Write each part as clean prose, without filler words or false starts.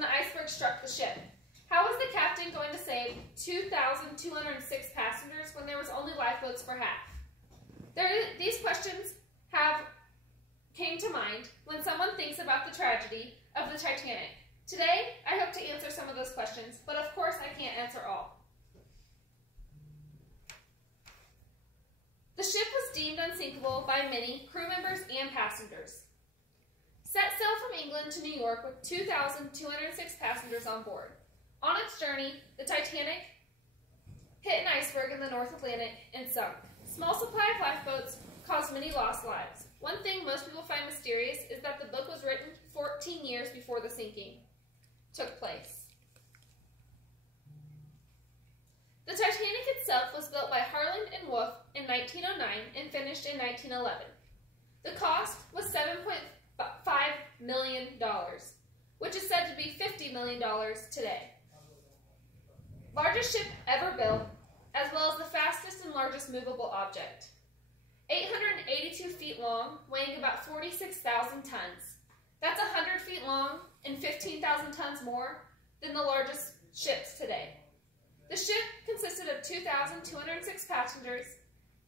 when the iceberg struck the ship. How was the captain going to save 2,206 passengers when there was only lifeboats for half? These questions came to mind when someone thinks about the tragedy of the Titanic. Today, I hope to answer some of those questions, but of course I can't answer all. The ship was deemed unsinkable by many crew members and passengers. Set sail from England to New York with 2,206 passengers on board. On its journey, the Titanic hit an iceberg in the North Atlantic and sunk. Small supply of lifeboats caused many lost lives. One thing most people find mysterious is that the book was written 14 years before the sinking took place. The Titanic itself was built by Harland and Wolff in 1909 and finished in 1911. The cost was $7.5 million, which is said to be $50 million today. Largest ship ever built, as well as the fastest and largest movable object. 882 feet long, weighing about 46,000 tons. That's 100 feet long and 15,000 tons more than the largest ships today. The ship consisted of 2,206 passengers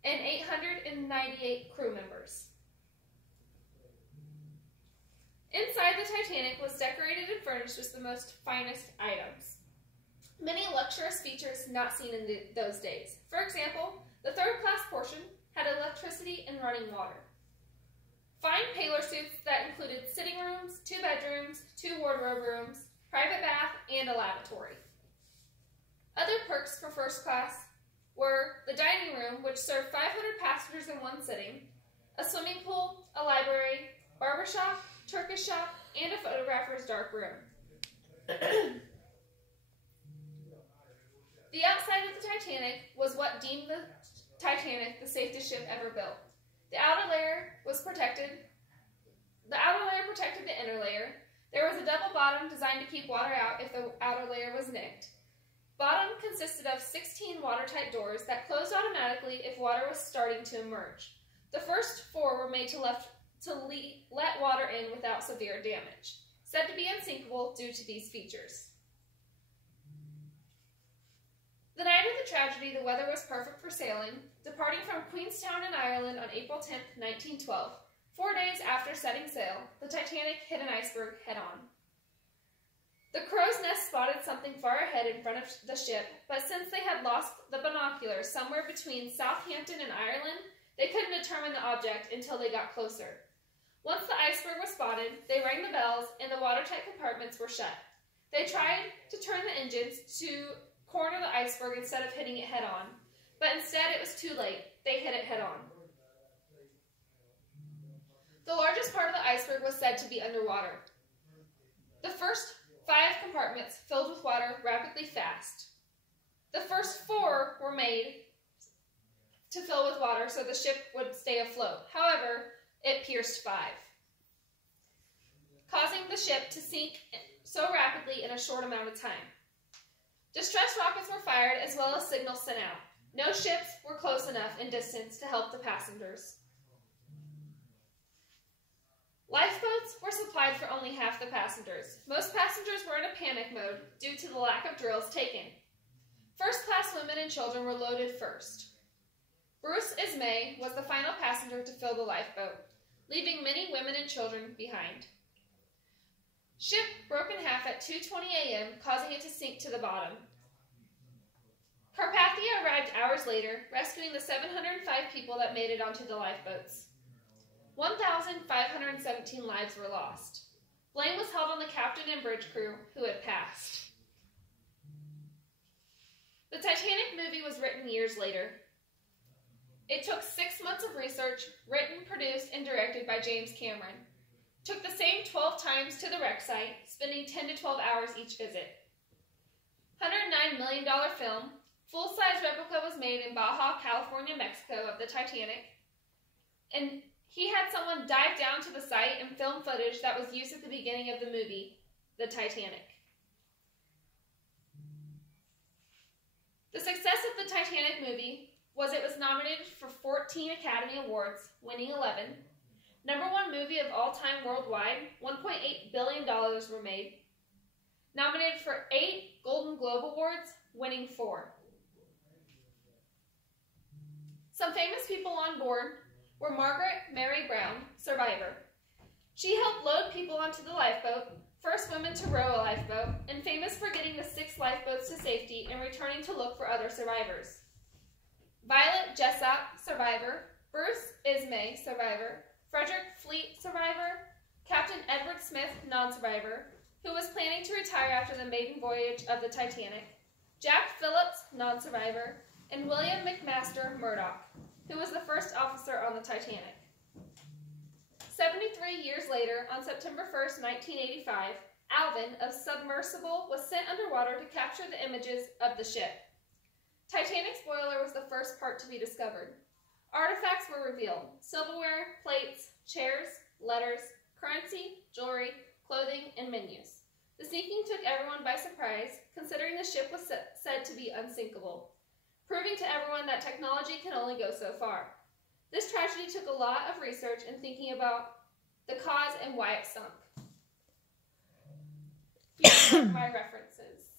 and 898 crew members. Inside the Titanic was decorated and furnished with the most finest items. Many luxurious features not seen in those days. For example, the third-class portion had electricity and running water. Fine pailor suites that included sitting rooms, 2 bedrooms, 2 wardrobe rooms, private bath, and a lavatory. Other perks for first class were the dining room, which served 500 passengers in one sitting, a swimming pool, a library, barbershop, Turkish shop, and a photographer's dark room. The outside of the Titanic was what deemed the Titanic the safest ship ever built. The outer layer protected the inner layer. There was a double bottom designed to keep water out if the outer layer was nicked. Bottom consisted of 16 watertight doors that closed automatically if water was starting to emerge. The first 4 were made to let water in without severe damage, said to be unsinkable due to these features. The night of the tragedy, the weather was perfect for sailing. Departing from Queenstown in Ireland on April 10, 1912, 4 days after setting sail, the Titanic hit an iceberg head-on. The crow's nest spotted something far ahead in front of the ship, but since they had lost the binoculars somewhere between Southampton and Ireland, they couldn't determine the object until they got closer. Once the iceberg was spotted, they rang the bells and the watertight compartments were shut. They tried to turn the engines to corner the iceberg instead of hitting it head-on, but instead it was too late. They hit it head-on. The largest part of the iceberg was said to be underwater. The first 5 compartments filled with water rapidly fast. The first 4 were made to fill with water so the ship would stay afloat. However, it pierced 5, causing the ship to sink so rapidly in a short amount of time. Distress rockets were fired as well as signals sent out. No ships were close enough in distance to help the passengers. Lifeboats were supplied for only half the passengers. Most passengers were in a panic mode due to the lack of drills taken. First-class women and children were loaded first. Bruce Ismay was the final passenger to fill the lifeboat, leaving many women and children behind. Ship broke in half at 2:20 a.m., causing it to sink to the bottom. Carpathia arrived hours later, rescuing the 705 people that made it onto the lifeboats. 1,517 lives were lost. Blame was held on the captain and bridge crew who had passed. The Titanic movie was written years later. It took 6 months of research, written, produced, and directed by James Cameron. Took the same 12 times to the wreck site, spending 10 to 12 hours each visit. $109 million film. Full-size replica was made in Baja, California, Mexico of the Titanic. And he had someone dive down to the site and film footage that was used at the beginning of the movie, The Titanic. The success of the Titanic movie was it was nominated for 14 Academy Awards, winning 11. #1 movie of all time worldwide, $1.8 billion were made. Nominated for 8 Golden Globe Awards, winning 4. Some famous people on board were Margaret Mary Brown, survivor. She helped load people onto the lifeboat, first woman to row a lifeboat, and famous for getting the 6 lifeboats to safety and returning to look for other survivors. Violet Jessop, survivor. Bruce Ismay, survivor. Frederick Fleet, survivor. Captain Edward Smith, non-survivor, who was planning to retire after the maiden voyage of the Titanic. Jack Phillips, non-survivor. And William McMaster Murdoch, who was the first officer on the Titanic. 73 years later, on September 1st, 1985, Alvin, a submersible, was sent underwater to capture the images of the ship. Titanic's boiler was the first part to be discovered. Artifacts were revealed: silverware, plates, chairs, letters, currency, jewelry, clothing, and menus. The sinking took everyone by surprise, considering the ship was said to be unsinkable, proving to everyone that technology can only go so far. This tragedy took a lot of research and thinking about the cause and why it sunk. Here are my references.